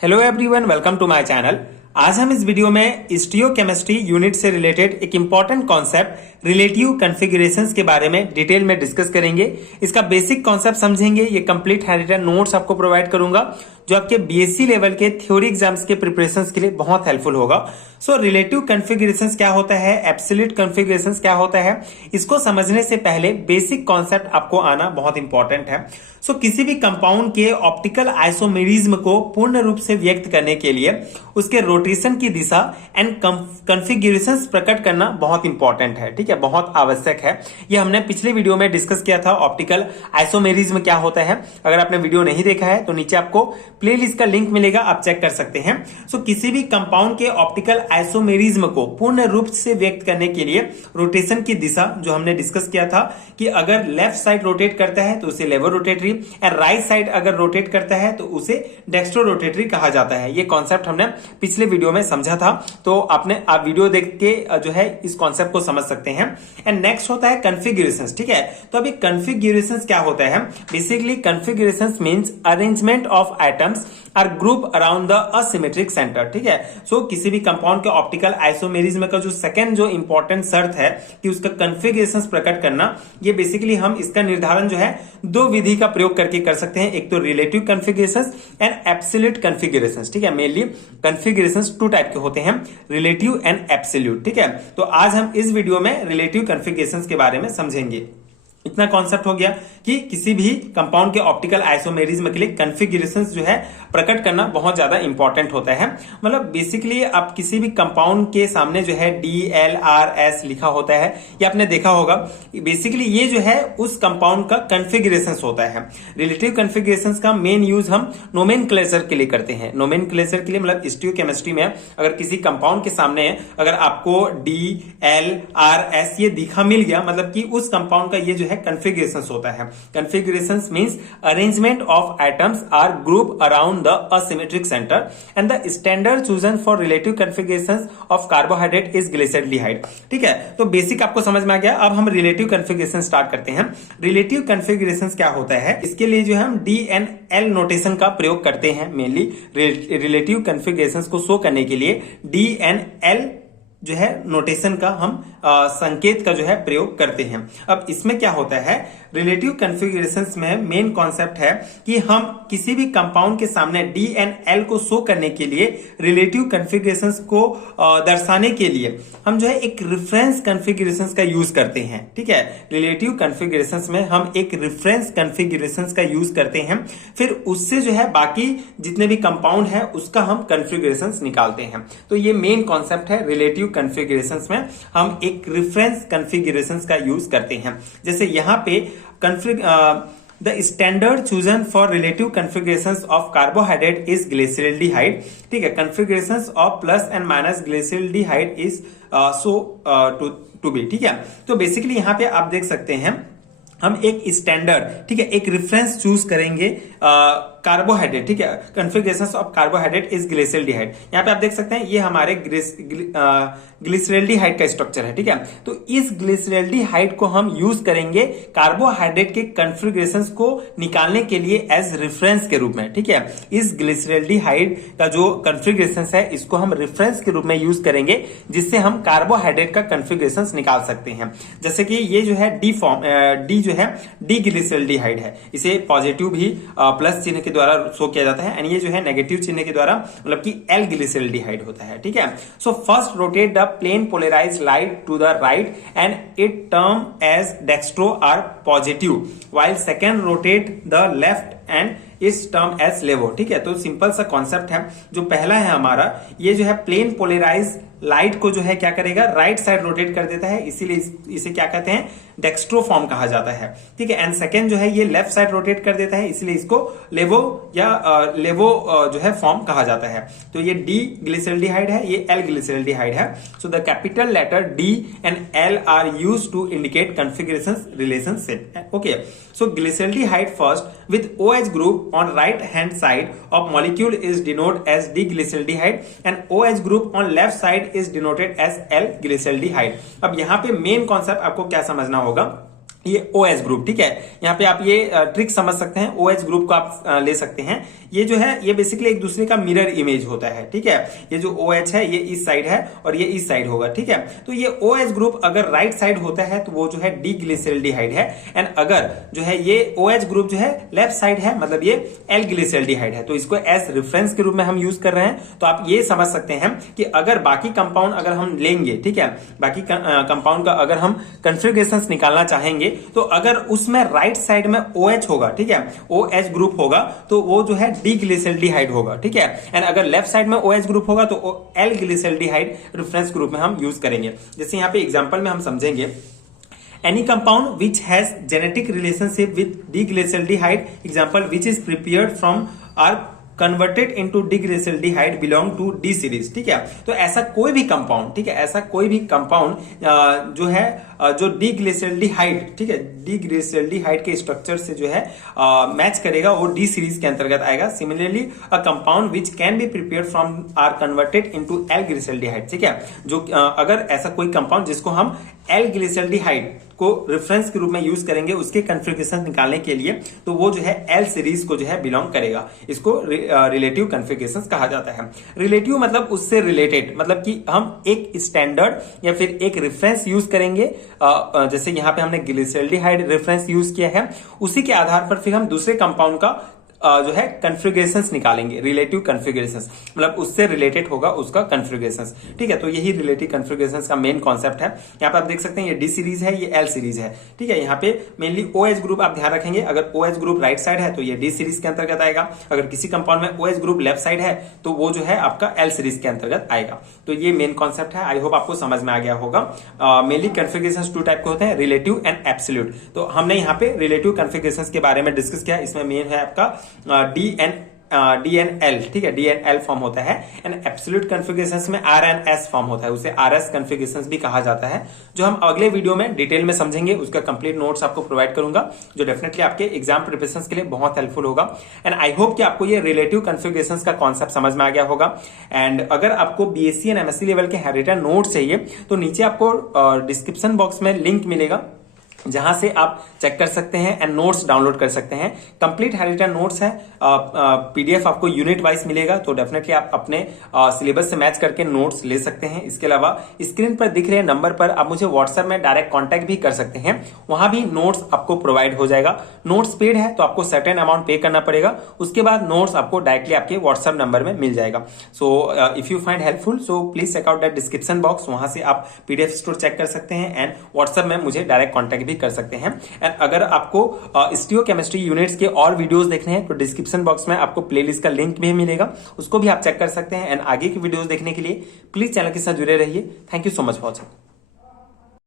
Hello everyone, welcome to my channel. आज हम इस वीडियो में स्टीरियोकेमिस्ट्री यूनिट से रिलेटेड एक इंपॉर्टेंट कॉन्सेप्ट रिलेटिव कॉन्फ़िगरेशंस के बारे में डिटेल में डिस्कस करेंगे। इसका बेसिक कॉन्सेप्ट समझेंगे। ये कंप्लीट हैंडरिटन नोट्स आपको प्रोवाइड करूंगा जो आपके बीएससी लेवल के थ्योरी एग्जाम्स के प्रिपरेशंस के लिए बहुत हेल्पफुल होगा। सो रिलेटिव कॉन्फ़िगरेशंस क्या होता है, एब्सोल्यूट कॉन्फ़िगरेशंस क्या होता है, इसको समझने से पहले बेसिक कॉन्सेप्ट आपको आना बहुत इंपॉर्टेंट है। सो किसी भी कंपाउंड के ऑप्टिकल आइसोमेरिज्म को पूर्ण रूप से व्यक्त करने के लिए उसके रोटेशन की दिशा एंड कॉन्फ़िगरेशंस प्रकट करना बहुत इंपॉर्टेंट है। ठीक है, बहुत आवश्यक है। ये हमने पिछले वीडियो में डिस्कस किया था, ऑप्टिकल आइसोमेरिज्म क्या होता है। अगर आपने वीडियो नहीं देखा है तो नीचे आपको प्लेलिस्ट का लिंक मिलेगा, आप चेक कर सकते हैं। सो किसी भी कंपाउंड के ऑप्टिकल आइसोमेरिज्म को पूर्ण रूप से व्यक्त करने के लिए रोटेशन की दिशा जो हमने डिस्कस किया था कि अगर लेफ्ट साइड रोटेट करता है तो उसे लेवो रोटेटरी एंड राइट साइड अगर रोटेट करता है तो उसे डेक्स्ट्रो रोटेटरी कहा जाता है। ये कॉन्सेप्ट हमने पिछले वीडियो में समझा था, तो आप वीडियो देख के जो है इस कॉन्सेप्ट को समझ सकते हैं। एंड नेक्स्ट होता है कॉन्फ़िगरेशंस। ठीक है, तो अभी कॉन्फ़िगरेशंस क्या होता है? Basically configurations means arrangement of items or group around the asymmetric centre. ठीक है, सो किसी भी कंपाउंड के ऑप्टिकल आइसोमेरिज्म का जो सेकंड जो इंपॉर्टेंट शर्त है कि उसका कॉन्फ़िगरेशंस प्रकट करना, ये बेसिकली हम इसका निर्धारण जो है दो विधि का प्रयोग करके कर सकते हैं। एक तो relative configurations and absolute configurations. ठीक है, मेनली कॉन्फ़िगरेशंस टू टाइप के होते हैं, रिलेटिव एंड एब्सोल्यूट। ठीक है, तो आज हम इस वीडियो में रिलेटिव कॉन्फ़िगरेशंस के बारे में समझेंगे। इतना कॉन्सेप्ट हो गया कि किसी भी कंपाउंड के ऑप्टिकल आइसोमेरिज्म के लिए कॉन्फ़िगरेशंस जो है प्रकट करना बहुत ज्यादा इंपॉर्टेंट होता है। मतलब बेसिकली आप किसी भी कंपाउंड के सामने जो है DLRS लिखा होता है, ये आपने देखा होगा। बेसिकली ये जो है उस कंपाउंड का कॉन्फ़िगरेशंस होता है। रिलेटिव कॉन्फ़िगरेशंस का मेन यूज हम नोमेनक्लेचर के लिए करते हैं। नोमेनक्लेचर के लिए मतलब स्टीरियोकेमिस्ट्री में अगर किसी कंपाउंड के सामने अगर आपको DLRS ये दिखा मिल गया, मतलब कि उस कंपाउंड का ये जो है कॉन्फ़िगरेशंस होता है। Configurations means arrangement of items or group around the asymmetric center and the standard chosen for relative configurations of carbohydrate is glyceraldehyde। ठीक है, तो बेसिक आपको समझ में आ गया। अब हम रिलेटिव कॉन्फ़िगरेशन स्टार्ट करते हैं। रिलेटिव कॉन्फ़िगरेशंस क्या होता है, इसके लिए जो है हम DNL नोटेशन का प्रयोग करते हैं। मेनली रिलेटिव कॉन्फ़िगरेशंस को शो करने के लिए DNL जो है नोटेशन का हम संकेत का जो है प्रयोग करते हैं। अब इसमें क्या होता है, रिलेटिव कॉन्फ़िगरेशंस में मेन कॉन्सेप्ट है कि हम किसी भी कंपाउंड के सामने DNL को शो करने के लिए, रिलेटिव कॉन्फ़िगरेशंस को दर्शाने के लिए हम जो है एक रेफरेंस कॉन्फ़िगरेशंस का यूज करते हैं। ठीक है, रिलेटिव कॉन्फ़िगरेशंस में हम एक रेफरेंस कॉन्फ़िगरेशंस का यूज करते हैं, फिर उससे जो है बाकी जितने भी कंपाउंड है उसका हम कॉन्फ़िगरेशंस निकालते हैं। तो ये मेन कॉन्सेप्ट है। रिलेटिव कॉन्फ़िगरेशंस में हम एक रेफरेंस कॉन्फ़िगरेशंस का यूज करते हैं। जैसे यहां पे the standard chosen for relative configurations of carbohydrate is glyceraldehyde। ठीक है, configurations of plus and minus glyceraldehyde is to be। ठीक है, तो बेसिकली यहां पे आप देख सकते हैं हम एक स्टैंडर्ड, ठीक है, एक रेफरेंस चूज करेंगे कार्बोहाइड्रेट। ठीक है, configurations of carbohydrate is glyceraldehyde. यहाँ पे आप देख सकते हैं ये हमारे ग्लिसरल्डिहाइड का स्ट्रक्चर है। ठीक है, तो इस ग्लिसरल्डिहाइड को हम यूज करेंगे कार्बोहाइड्रेट के कॉन्फ़िगरेशंस को निकालने के लिए एज रेफरेंस के रूप में। ठीक है, इस ग्लिसरल्डिहाइड का जो कॉन्फ़िगरेशंस है इसको हम रेफरेंस के रूप में यूज करेंगे, जिससे हम कार्बोहाइड्रेट का कॉन्फ़िगरेशंस निकाल सकते हैं। जैसे कि ये जो है डी जो है डी ग्लिसरल्डिहाइड है, इसे पॉजिटिव भी प्लस चिन्ह के द्वारा शो किया जाता है, एंड ये जो है नेगेटिव चिन्ह के द्वारा मतलब कि L ग्लिसरल्डिहाइड होता है। ठीक है, so first rotate the plane polarised light to the right and it term as dextro or positive, while second rotate the left and is term as levo. ठीक है, तो सिंपल सा कॉन्सेप्ट है। जो पहला है हमारा, ये जो है प्लेन पोलराइज लाइट को जो है क्या करेगा, राइट साइड रोटेट कर देता है, इसीलिए इसे क्या कहते हैं, डेक्स्ट्रो फॉर्म कहा जाता है। ठीक है, एंड सेकेंड जो है ये लेफ्ट साइड रोटेट कर देता है, इसलिए इसको लेवो या लेवो जो है फॉर्म कहा जाता है। तो ये डी ग्लिसरल्डिहाइड है, ये L ग्लिसरल्डिहाइड है। So the capital letter D and L are used to indicate configuration relationship. Okay, so glyceraldehyde first with OH group on right hand side of molecule is denoted as D glyceraldehyde and OH group on left side is denoted as L glyceraldehyde। अब यहाँ पे main concept आपको क्या समझना होगा, ये OH group. ठीक है, यहाँ पे आप ये ट्रिक समझ सकते हैं, OH ग्रुप को आप ले सकते हैं। ये जो है ये बेसिकली एक दूसरे का मिरर इमेज होता है, ठीक है। ये जो OH है ये इस साइड है और ये इस साइड होगा, ठीक है। तो ये OH ग्रुप अगर राइट साइड होता है तो वो जो है डी ग्लिसरल्डिहाइड है, एंड अगर जो है ये OH ग्रुप जो है लेफ्ट साइड है मतलब ये एल ग्लिसरल्डिहाइड है। तो इसको एज रेफरेंस के रूप में हम यूज कर रहे हैं। तो आप ये समझ सकते हैं कि अगर बाकी कंपाउंड अगर हम लेंगे, ठीक है, बाकी कंपाउंड का अगर हम कॉन्फ़िगरेशंस निकालना चाहेंगे तो अगर उसमें राइट साइड में OH होगा, ठीक है, OH ग्रुप होगा तो वो जो है डी ग्लिसरल्डिहाइड होगा, ठीक है। एंड अगर लेफ्ट साइड में OH ग्रुप होगा तो एल ग्लिसरल्डिहाइड रेफरेंस ग्रुप में हम यूज करेंगे। जैसे यहाँ पे एग्जांपल में हम समझेंगे, any compound which has genetic relationship with diglyceraldehyde, example which is prepared from are converted into D glyceraldehyde belong to D series, ठीक है। तो ऐसा कोई भी कंपाउंड, ठीक है, ऐसा कोई भी कंपाउंड जो है जो डिग्लिसरल्डिहाइड, ठीक है, डिग्लिसरल्डिहाइड के स्ट्रक्चर से जो है मैच करेगा वो डी सीरीज के अंतर्गत आएगा। Similarly a compound which can be prepared from or converted into L glyceraldehyde, ठीक है। जो अगर ऐसा कोई कंपाउंड जिसको हम एल ग्लिसरल्डिहाइड को रेफरेंस के रूप में यूज करेंगे उसके कॉन्फ़िगरेशन निकालने के लिए, तो वो जो है एल सीरीज को जो है बिलोंग करेगा। इसको रिलेटिव कॉन्फ़िगरेशंस कहा जाता है। रिलेटिव मतलब उससे रिलेटेड, मतलब कि हम एक स्टैंडर्ड या फिर एक रेफरेंस यूज करेंगे, जैसे यहां पे हमने ग्लिसरल्डिहाइड रेफरेंस यूज किया है, उसी के आधार पर फिर हम दूसरे कंपाउंड का जो है कॉन्फ़िगरेशंस निकालेंगे। रिलेटिव कॉन्फ़िगरेशंस मतलब उससे रिलेटेड होगा उसका कॉन्फ़िगरेशंस, ठीक है। तो यही रिलेटिव कॉन्फ़िगरेशंस का मेन कॉन्सेप्ट है। यहाँ पे आप देख सकते हैं ये डी सीरीज है, ये एल सीरीज है, ठीक है। यहाँ पे मेनली OH ग्रुप आप ध्यान रखेंगे, अगर OH ग्रुप राइट साइड है तो ये डी सीरीज के अंतर्गत आएगा। अगर किसी कंपाउंड में OH ग्रुप लेफ्ट साइड है तो वो जो है आपका एल सीरीज के अंतर्गत आएगा। तो ये मेन कॉन्सेप्ट है। आई होप आपको समझ में आ गया होगा। मेनली कॉन्फ़िगरेशंस टू टाइप के होते हैं, रिलेटिव एंड एब्सोल्यूट। तो हमने यहाँ पे रिलेटिव कॉन्फ़िगरेशंस के बारे में डिस्कस किया। इसमें मेन है आपका DNL, ठीक है, DNL फॉर्म होता है, एंड एब्सोल्यूट कॉन्फ़िगरेशंस में RNS फॉर्म होता है, उसे RS कॉन्फ़िगरेशंस भी कहा जाता है, जो हम अगले वीडियो में डिटेल में समझेंगे। उसका कंप्लीट नोट्स आपको प्रोवाइड करूंगा जो डेफिनेटली आपके एग्जाम प्रिपरेशंस के लिए बहुत हेल्पफुल होगा। एंड आई होप कि आपको ये रिलेटिव कॉन्फ़िगरेशंस का कॉन्सेप्ट समझ में आ गया होगा। एंड अगर आपको BSc एंड MSc लेवल के हैंडरिटन नोट्स चाहिए तो नीचे आपको डिस्क्रिप्शन बॉक्स में लिंक मिलेगा जहां से आप चेक कर सकते हैं एंड नोट्स डाउनलोड कर सकते हैं। कंप्लीट हैंडरिटन नोट्स है, PDF आपको यूनिट वाइज मिलेगा, तो डेफिनेटली आप अपने सिलेबस से मैच करके नोट्स ले सकते हैं। इसके अलावा स्क्रीन पर दिख रहे नंबर पर आप मुझे व्हाट्सएप में डायरेक्ट कांटेक्ट भी कर सकते हैं, वहां भी नोट्स आपको प्रोवाइड हो जाएगा। नोट्स पेड है तो आपको सर्टेन अमाउंट पे करना पड़ेगा, उसके बाद नोट्स आपको डायरेक्टली आपके व्हाट्सएप नंबर में मिल जाएगा। So if you find helpful so please check out that description box, वहां से आप PDF स्टोर चेक कर सकते हैं एंड व्हाट्सएप में मुझे डायरेक्ट कॉन्टेक्ट भी कर सकते हैं। एंड अगर आपको स्टीरियोकेमिस्ट्री यूनिट्स के और वीडियोस देखने हैं तो डिस्क्रिप्शन बॉक्स में आपको प्लेलिस्ट का लिंक भी मिलेगा, उसको भी आप चेक कर सकते हैं। एंड आगे की वीडियोस देखने के लिए प्लीज चैनल के साथ जुड़े रहिए। Thank you so much for watching.